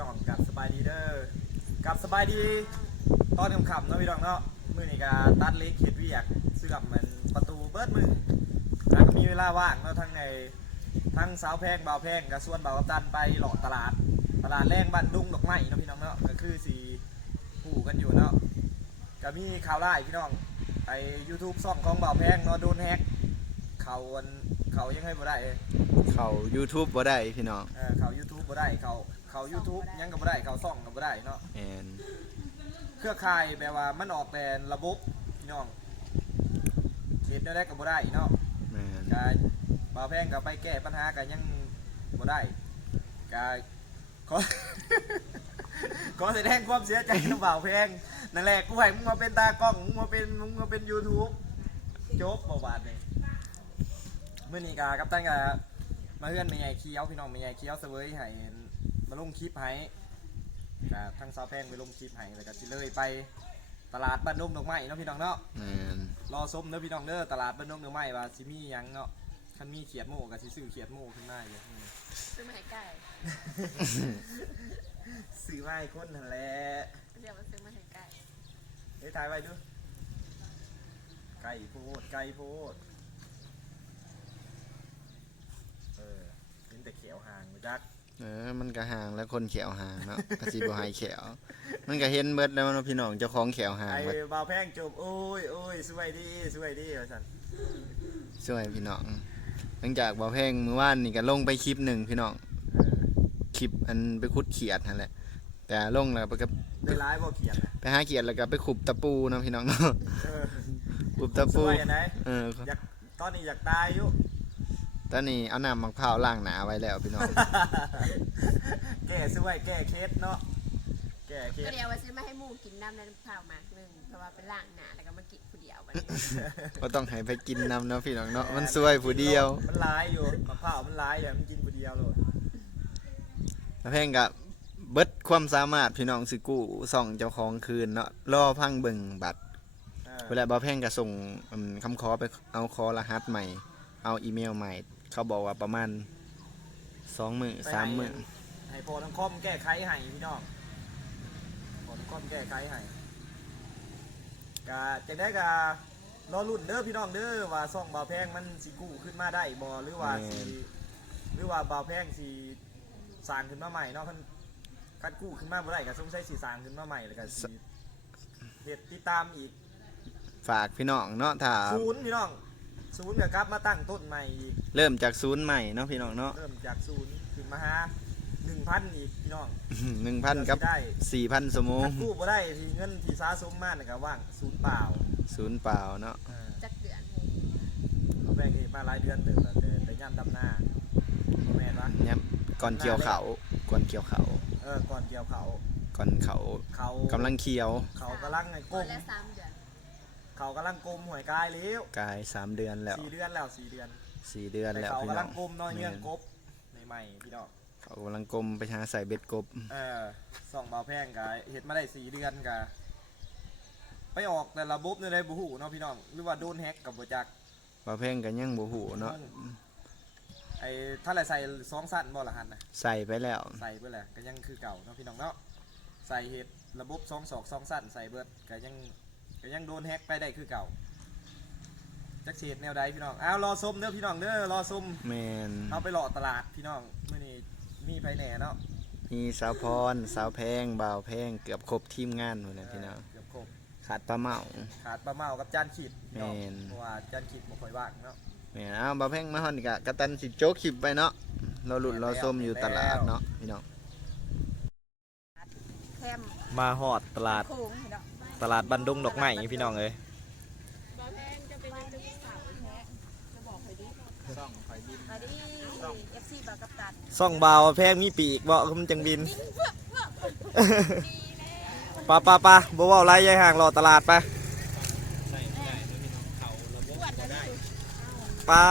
น้องกับสบายดีเด้อกับสบายดีตอนค่ำๆเนาะพี่น้องเนาะมื้อนี้ก็ตัดเล็กเฮ็ดเวียกซื้อกับมันประตูเบิดมือแล้วก็มีเวลาว่างเนาะทั้งในทั้งสาวแพงบ่าวแพงกับส่วนบ่าวกับตันไปหลอดตลาด ตลาดแรงบ้านดุงดอกไม้เนาะพี่น้องเนาะก็คือสีผูกันอยู่เนาะก็มีข่าวไล่พี่น้องไอ YouTube ซ่องของบ่าวแพงเนาะโดนแฮกเขาอันเขายังให้บ่ได้เลยเขา YouTube บ่ได้พี่น้องเออเขา YouTube บ่ได้เขา เขา YouTube ยังก็บ่ได้เขาซ่องก็บ่ได้เนาะแอนเครือข่ายแปลว่ามันออกแต่ระบบพี่น้องเฮ็ดได้ก็บ่ได้เนาะแม่นก็บ่าวแพงก็ไปแก้ปัญหาก็ยังบ่ได้ก็ขอ ขอแสดงความเสียใจกับบ่าวแพงนั่นแหละกูให้มึงมาเป็นตากล้องมึงมาเป็นมึงมาเป็น YouTube จบบ่บาดนี่มื้อนี้ก็กัปตันก็มาเฮือนแม่ใหญ่เคี้ยวพี่น้องแม่ใหญ่เคี้ยวเสวยให้ มาลงคลิปให้ก็ทั้งสาวแพงไปลงคลิปให้แล้วก็สิเลยไปตลาดบ้านดงดอกไม้เนาะพี่น้องเนาะแม่นรอส้มเด้อพี่น้องเด้อตลาดบ้านดงดอกไม้ว่าสิมีหยังเนาะคันมีเขียดโม่ก็สิซื้อเขียดโม่ขึ้นมาอยู่อืมซื้อมาให้ไก่ซื้อมาให้คนนั่นแหละเรียกว่าซื้อมาให้ไก่เฮ้ยถ่ายไว้ดูไก่โพดไก่โพดเออเห็นแต่เขียวห่างมาจัก เออมันก็ห่างแล้วคนแขวห่างเนาะก็สิบ่ให้แขวมันก็เห็นเบิดแล้วเนาะพี่น้องเจ้าของแขวห่างไอ้เบิดบ่าวแพงจบโอ้ยโอ้ยสวยดีสวยดีว่าซั่นช่วยพี่น้องหลังจากบ่าวแพงมื้อวานนี่ก็ลงไปคลิปหนึ่งพี่น้องเออคลิปอันไปขุดเขียดนั่นแหละ แต่ลงแล้วไปก็ได้ร้ายบ่เขียนน่ะไปหาเขียดแล้วก็ไปขุบตะปูเนาะพี่น้องเนาะเออขุบตะสปูวยอันไหนเออ อยากตอนนี้อยากตายอยู่ ตอนนี้เอาน้ำมะพร้าวล้างหนาไว้แล้วพี่น้อง แก้สวยแก้เคสเนาะ แก้เคก็สเดียวว่าซื้อมาให้หมูกินน้ำในข้าวหมากหนึ่งเพราะว่าเป็นล่างหนาแล้วก็มากินผู้เดียววันนี้ก็ต้องให้ไปกินน้ำเนาะพี่น้องเนาะมันสวยผู้เดียวมันร้ายอยู่มะพร้าวมันร้ายอย่างมันกินผู้เดียวเลยแล้วเพลงกับเบิดความสามารถพี่น้องสิกู้ส่องเจ้าของคืนเนาะรอพังเบิ่งบัตร เออเวลาบ่าวแพงก็ส่งอืมคำขอไปเอาคอรหัสใหม่ เอาอีเมลใหม่ เขาบอกว่าประมาณสองมือสามมือให้พอทั้งคอมแก้ไขให้พี่น้องพอทั้งคอมแก้ไขให้กะจะได้กะรอรุ่นเด้อพี่น้องเด้อว่าซ่องบ่าวแพงมันสิกู้ขึ้นมาได้บ่หรือว่าสิหรือว่าบ่าวแพงสิสร้างขึ้นมาใหม่เนาะคันคันกู้ขึ้นมาบ่ได้ก็สงสัยสิสร้างขึ้นมาใหม่แล้วก็สิเฮ็ดติดตามอีกฝากพี่น้องเนาะถ้าศูนย์พี่น้อง ศูนย์ก็กลับมาตั้งต้นใหม่อีกเริ่มจากศูนย์ใหม่เนาะพี่น้องเนาะเริ่มจากศูนย์ขึ้นมาหา1,000อีกพี่น้องหนึ่งพันกับเพื่อสิได้สี่พันสมงถ้ากู้บ่ได้ที่เงินที่สะสมมานี่ก็ว่างศูนย์เปล่าศูนย์เปล่าเนาะเออจักเดือนเอาแบ่งให้มาหลายเดือนเติบแล้วแต่แต่ย่ำดำหน้าบ่แม่นวะเนี่ยก่อนเกี่ยวเขาก่อนเกี่ยวเขาเออก่อนเกี่ยวเขาก่อนเขาเขากำลังเคี้ยวเขากำลังไอ้คก้นมละสามเดือน เขากำลังกลมหวยกายแล้วกายสามเดือนแล้วสี่เดือนแล้วสี่เดือนสี่เดือนแต่แล้วเขาพี่กำน้ลัองงกลมเนาะเงื่อนแม่นกบใหม่ๆพี่น้องเขากำลังกลมไปหาใส่เบ็ดกบเออสองเบาแพงกะเฮ็ดมาได้สี่เดือนกะไปออกแต่ระบบในเลยบ่ฮู้เนาะพี่น้องหรือว่าโดนแฮ็กกับบ่จักว่าเพ่งกันยังบ่หูเนาะไอ้ถ้าไรใส่สองสั้นบ่ละหันนะ ใส่ไปแล้ว ใส่เบิดแหละก็ยังคือเก่าเนาะพี่น้องเนาะใส่เฮ็ดระบบสองศอกสองสั้นใส่เบิดก็ยัง ก็ยังโดนแฮ็กไปได้คือเก่าจักเฉดแนวใดพี่น้องอ้าวรอส้มเด้อพี่น้องเด้อรอส้มแมนเอาไปหล่อตลาดพี่น้องมื้อนี้มีไผแหน่เนาะมีสาวพรสาวแพงบ่าวแพงเกือบครบทีมงานหมดเลยพี่น้องเกือบครบขาดปลาเมา ขาดปลาเมากับจานขีดพี่น้องแม่น เพราะว่าจานขีดบ่ค่อยว่างเนาะแม่นอ้าวบ่าวแพงมาฮอนนี่กะกะตันสิโจกคลิปไปเนาะเราหลุดเราส้มอยู่ตลาดเนาะพี่น้อง แคมมาฮอดตลาดโค้งเนาะ ตลาดบันดุงดอกไม้พี่น้องเอ้ยบอแพงจะเป็นยังไงสาวแท้จะบอกใครดิซ่องเอฟซีบากับตันซ่องเบาแพงมีปีกบ่มันจังบินปะปะปะบ่เว้าไรยายห่างรอตลาดไปปลา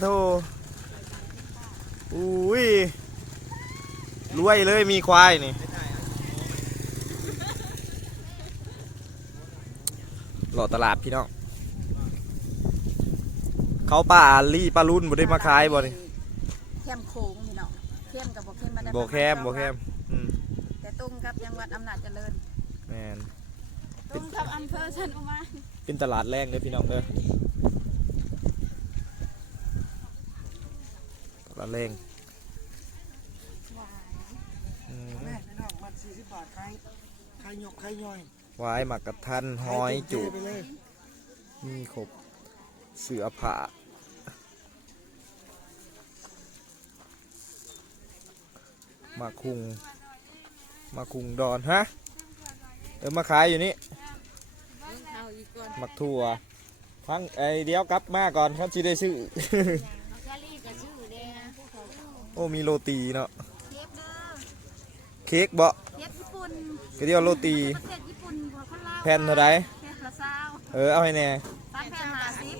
โทอุ้ยรวยเลยมีควายนี่ รอตลาดพี่น้องเขาป่าลี่ปลารุ่นบ่ได้มาขายบ่นี่แคมโค้งพี่น้องเข้มกับบ่เข้มมาได้บ่แคมบ่แคมอืมจังหวัดอำนาจเจริญแม่นตรงกับอำเภอชันอุมาเป็นตลาดแรงเด้อพี่น้องเด้อตลาดแรงอืม แม่พี่น้องมัน40บาทใครใครหยกใครย่อยห วายหมักกระทันหอยจุไปเลยมีครบเสือผ่ามาคุง มาคุงดอนฮะ เออมาขายอยู่นี่เอาอีกก่อนมักถั่วฟังไอเดี๋ยวกลับมาก่อนครับสิได้ซื้อเอาแคลี่กับชื่อเด้นะพวกเขาโอ้มีโรตีเนาะเทปเด้อเค้กบ่เทปญี่ปุ่นก็เดียวโรตี แผ่นเท่าไรเทปละซาวเออเอาให้แน่สามแผ่นห้าสิบ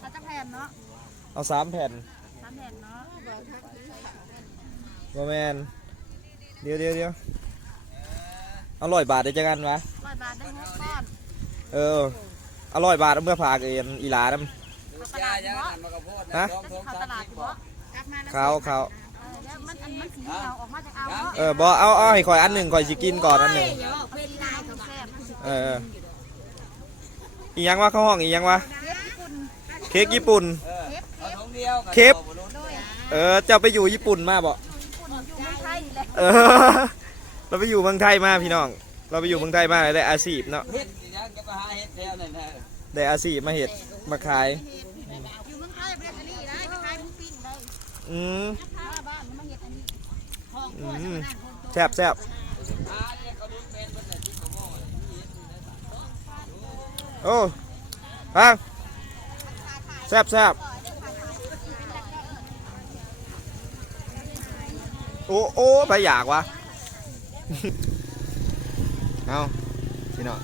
ถ้าจะแผ่นเนาะเอาสามแผ่นสามแผ่นเนาะบ่แมนเดี๋ยวเดี๋ยวเดี๋ยวเอาร้อยบาทได้จังกันวะร้อยบาทได้หกก้อนเออเอาร้อยบาทเอาเมื่อพากเอ็นอีหลานํเข้าตลาดเนาะฮะ เข้าตลาดเนาะกลับมาแล้วเขาเขาเออแล้วมันอันมันสีเหนียวออกมาจากเอาเนาะเออบ่เอาเอาให้ข่อยอันหนึ่งข่อยสิกินก่อนอันหนึ่งเดี๋ยวเอาเป็นลายกับแซ่บเออ เอออีหยังวะเข้าห้องอีหยังวะเทปญี่ปุ่นเค้กญี่ปุ่นเทปเทปเคปโดยเออเจ้าไปอยู่ญี่ปุ่นมาบ่ญี่ปุ่นอยู่เมืองไทยนี่แหละเออ เราไปอยู่เมืองไทยมาพี่น้อง เราไปอยู่เมืองไทยมาได้อาชีพเนาะเฮ็ดสิยังก็มาหาเฮ็ดแถวนั่นน่ะได้อาชีพมาเห็ดมาขายอยู่เมืองไทยประเทศอันนี้ได้ขายหมูปิ้งได้อืมถ้าบ้านมันมาเฮ็ดอันนี้ห้องอืมแซ่บแซ่บ หาเนี่ยเขาดูเป็นเพิ่นน่ะที่เขาบอกว่ามีเฮ็ดอยู่ได้ โอ้ฟังแซ่บแซ่บโอ้โอ้ไปอยากวะเอาพี่น้อง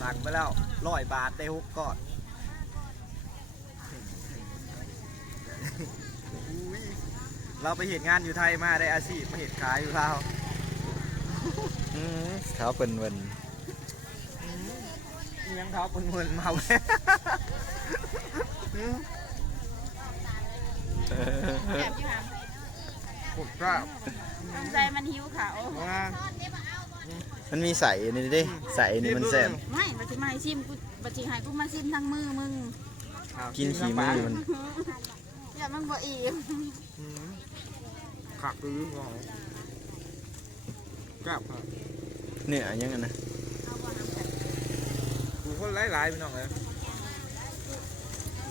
สั่งไปแล้วร้อยบาทได้หกก้อนเราไปเห็นงานอยู่ไทยมาได้อาชีพมาเห็นขายอยู่ลาวเขาเป็นเวัน อิหยังเขาเป็นเงินเมาเลยแบบอยู่หางผมก็สงใจมันหิวเขาว่า มันมีใส่นี่ดิใส่นี่มันแซ่บไม่บัจิมาให้ชิมกูบัจิให้กูมาชิมทั้งมือมึงกินขี้มือมันอย่ามันบ่อิ่มอืมขักหรือของกลับครับเนื้อยังไงนะกู คนหลายๆพี่น้องเลย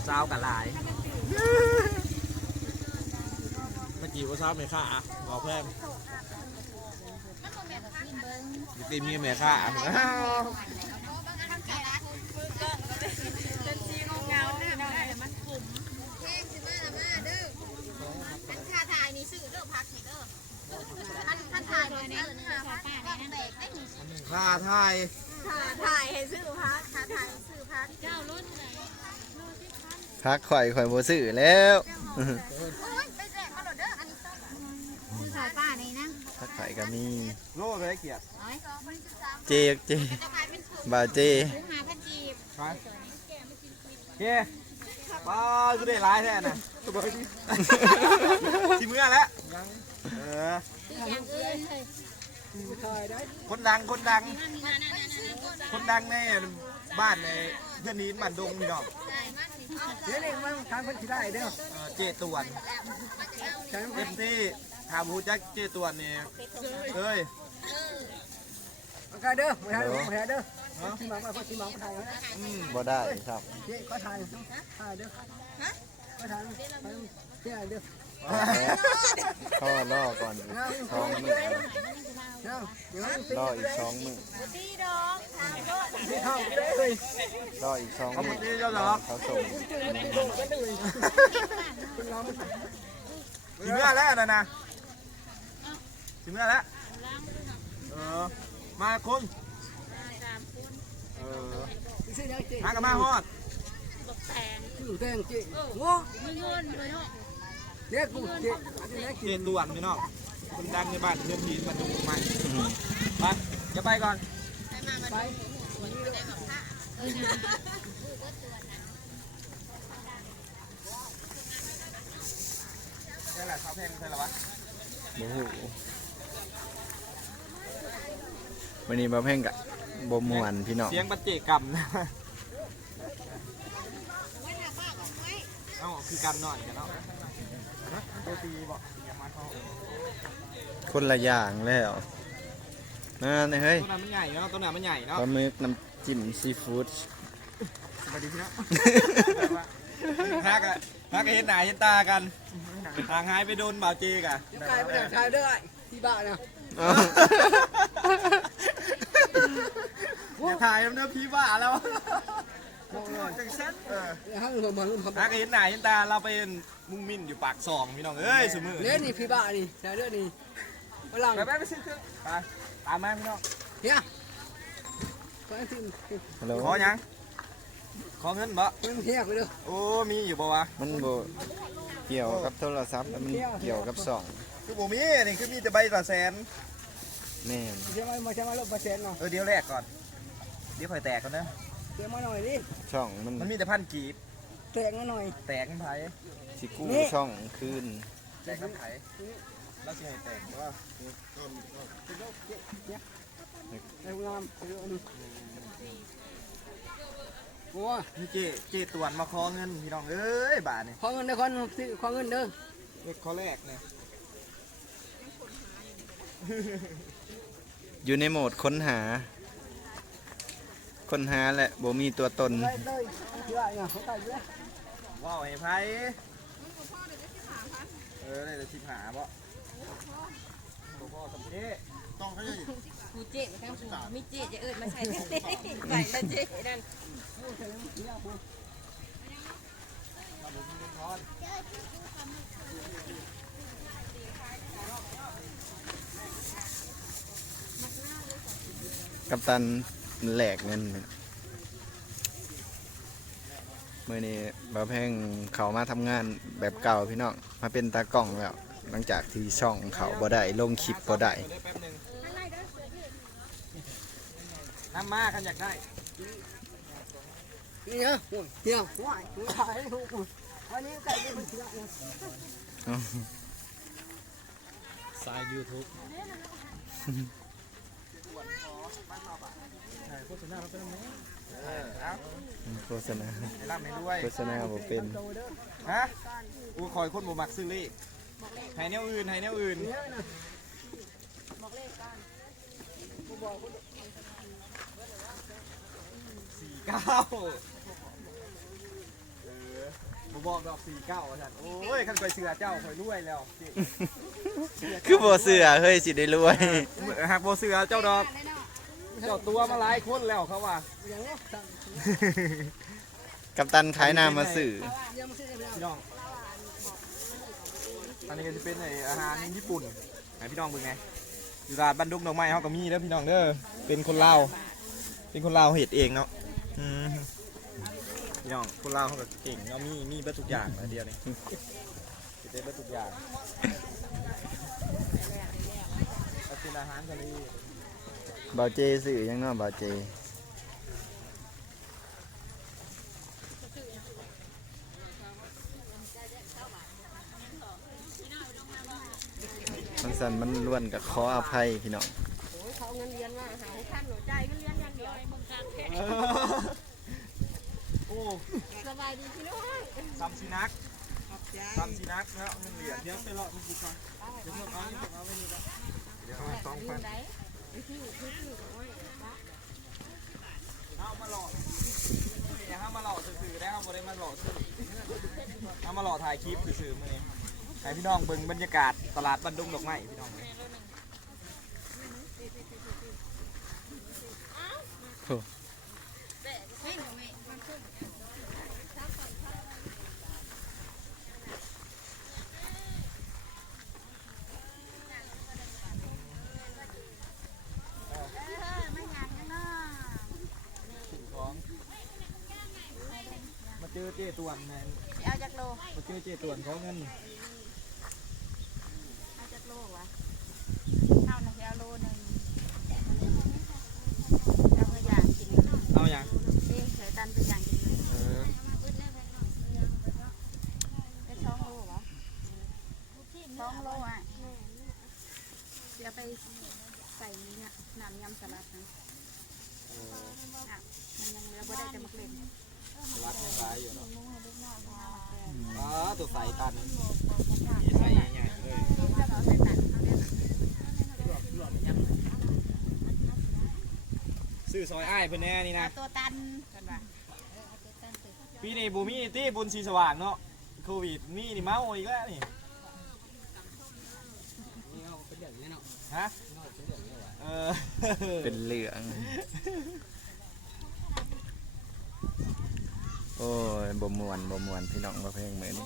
สาวกับหลาย เมื่อกี้ว่าสาวเมค่าอะบอกเพื่อนตีมีเมค่าอะเป็นซีงเมฆ่าละมาเด้ออันค่าถ่าย นี่ซื้อเด้อพักนี่เด้ออันค่าถ่ายนี่ซื้อหาพักก็แตกได้นี่ค่าไทยค่าถ่ายให้ซื้อพักค่าถ่ายให้ซื้อพักเจ้ารุ่นไหนพักข่อยข่อยบ่ซื้อแล้วโอ้ยไปแจกมาโหลดเด้ออันนี้ต้องซื้อขายป้านี่นะพักข่อยก็มีโลเลยเกียรติร้อยสองพันสิบสามเจเจจะขายเป็นถุงบ่าวเจถุงหาพันกีบไปเก้ป้าคือได้ร้ายแท้น่ะทีเมื่อแล้วเออ คนดังคนดัง คนดังในบ้านในเพื่อนนี้บ้านดงพี่น้องเดี๋ยวนี้มันทางเพิ่นสิได้เด้อเอ่อเจตวนเอฟซีถามฮูจักเจตวนนี่เอ้ยเอากาเด้อมาถ่ายมาถ่ายเด้อสิมามาสิมามาถ่ายนะอืมบ่ได้ครับเจ๊ก็ถ่ายถ่ายเด้อก็ถ่ายเจ๊เด้อ เขารอก่อนอีกสองมื้อเนาะเดี๋ยวมันรออีกสองมื้อตีดอกทางรถสิเข้าเลยรออีกสองเขาบมื้ออกนี่เจ้าดอกเขาส่งสิเมื่อแล้วนะนะสิเมื่อแล้วเออมาคนเออสิยังเจ๊หากันมาฮอดอยู่แตงเจ๊โว้เด็กกูเจ๊อันนี้เจตวนพี่น้องคนดังในบ้านเพื่อนทีนบ้านดงใหม่ไปจะไปก่อนนี่แหละเขาเพลงใช่หรอวะบ่ฮู้วันนี้บ่เพ่งกะบ่ม่วนพี่น้องเสียงปัจเจกรรมนะเอ้าคือกันหน่อยกันเนาะ คนละอย่างแล้วนั่นเฮ้ยตัวนั้นมันใหญ่เนาะตัวนั้นมันใหญ่เนาะปลาหมึกน้ำจิ้มซีฟู้ดสวัสดีพี่น้องฮักอะฮักก็เห็นหน้าเห็นตากันห่างหายไปโดนบ่าวเจกะกายไม่ได้ชายได้ที่บ้านนะอ้าวอย่าถ่ายมันเนื้อพี่บ้าแล้ว จังซันเออห้างมันมันฮักก็เห็นหน้าเห็นตาเราไปมุ่งมิ่นอยู่ปากซองพี่น้องเอ้ยสมือเล่นนี่พี่บ้านี่ชายเด้อนี่ฝรั่งไปไปไปซื้อเครื่องไปตามมาพี่น้องเฮียไปที่ฮัลโหลขอยังขอเงินบ่มันเฮียไปด้อโอ้มีอยู่บ่วะมันบ่เกี่ยวกับโทรศัพท์มันเกี่ยวกับสองคือบ่มีนี่คือมีแต่ใบละแสนแม่นใช่ไหมมาใช่ไหมรถมาเซ็นเนาะเออเดี๋ยวแรกก่อนเดี๋ยวค่อยแตกก่อนนะ เดี๋ยวมาหน่อยดิช่องมันมันมีแต่พันกีบ แตกมาหน่อย แตกกันไผสิกู้ช่องคืนแตกกันไผแล้วสิให้แตกว่าไอ้งามไอ้เรื่องนี้โอ้นี่เจเจตวนมาขอเงินพี่น้องเอ้ยบาทนี่ขอเงินเด้อคนซื้อขอเงินเด้อเล็กข้อแรกเนี่ยอยู่ในโหมดค้นหา ค้นหาแหละบ่มีตัวตนได้เลยเยอะเนี่ยเขาได้เยอะว้าวไอ้ไผเออได้แต่สิบหาบ่หลวงพ่อสำเจต้องเขาจะกูเจ๊มาทั้งกูไม่เจ๊จะเอิดมาใส่ใส่แล้วเจ๊นั่นกับตัน แหลกเงินเมื่อนี้บ่าวแพงเขามาทำงานแบบเก่าพี่น้องมาเป็นตากล้องแล้ว หลังจากที่ช่องเขาบ่ได้ลงคลิปบ่ได้น้ำมากันอยากได้นี่ฮะเฮียว้ายขายวันนี้ไก่เป็นเสือเนี่ย สาย YouTube เออเอาโฆษณาให้ร่ำให้ด้วย โฆษณาบ่เป็นฮะอูคอยคนบ่มักซื้อเลขให้แนวอื่นให้แนวอื่นสี่เก้าเออบ่บอกดอกสี่เก้าอาจารย์โอ้ยคันคอยเสือเจ้าคอยรวยแล้วสิคือบ่เสือเฮ้ยสิได้รวยหากบ่เสือเจ้าดอก เจ้าตัวมาหลายคนแล้วเขาว่าอย่างนี้สั่งกับตันขายหน้ามาสื่อยังไม่ใช่ยังไม่พี่น้องอันนี้ก็จะเป็นไอ้อาหารญี่ปุ่นไหนพี่น้องเบิ่งไง อยู่ร้านบ้านดุกดอกไม้เขาก็มีเด้อพี่น้องเด้อ เป็นคนลาว เป็นคนลาวเฮ็ดเองเนาะอืมพี่น้องคนลาวเขาก็เก่งเนาะมีมีเบิดทุกอย่างนะเดียวนี่เฮ็ดได้เบิดทุกอย่างแล้วเป็นอาหารทะเล บ่าวเจสื่อยังเนาะบ่าวเจมันสั่นมันล้วนกับขออภัยพี่น้องเขาเงินเรียนมาหาให้ท่านหนูใจเงินเรียนอย่างเดียวโอ้สบายดีพี่น้องซัมซีนักซัมซีนักแล้วเงินเหรียญเดี๋ยวไปรอมึงกูก่อนเดี๋ยวเพิ่มเอาเพิ่มเอาไว้นี่นะเดี๋ยวสองพัน เอามาหลอกอย่าห้ามมาหล่อสื่อๆได้ห้ามบ่ได้มาหล่อสื่อห้ามาหล่อถ่ายคลิปสื่อๆมือนี้ให้พี่น้องเบิ่งบรรยากาศตลาดบันดุงดอกไม้พี่น้องมาเจอเจตวนนะเอาจากโลมาเจอเจตวนเขาเงินเอาจากโลวะเอาหนึ่งเอาโลหนึ่งเอาไปอย่างกิน เอาอย่าง เอ๊ะเดี๋ยวตันไปอย่างกิน เออ ได้สองโลวะสองโลอะเดี๋ยวไป ใส่เนี่ยน้ำยำสลัดนะมันยังเราไม่ได้จะมักเล่น รัดยังร้ายอยู่เนาะอ๋ อตัวใส่ตันใส่ใหญ่ๆเลยซื้อซอยอ้ายเพิ่นแน่นี่นะ ตัวตันกันว่าปีนี้บูมี่ตี้บุญสีสว่างเนาะโควิดมีนี่เมาอีกแล้วนี่เป็นอย่างเนาะฮะ เออ เป็นเหลือง โอ้ยบ่มวนบ่มวนพี่น้องบ่เพลงเหมือนนี้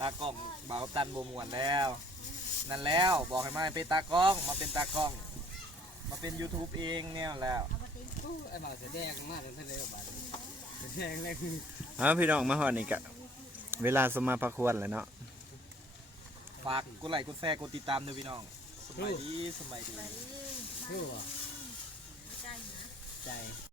ตากล้องบ่าวกัปตันบมวนแล้ว นั่นแล้วบอกให้มาเป็นตากล้องมาเป็นตากล้อง มาเป็น YouTube เองเนี่ยแล้วไอ้บ่าวแสดงมากจนทะเลบาดแสดงเลยคือเอาพี่น้องมาฮอดนี่กะเวลาสมมาพักควรแล้วเนาะฝากกดไลค์กดแชร์กดติดตามด้วยพี่น้องสบายดีสบายดีคือว่าส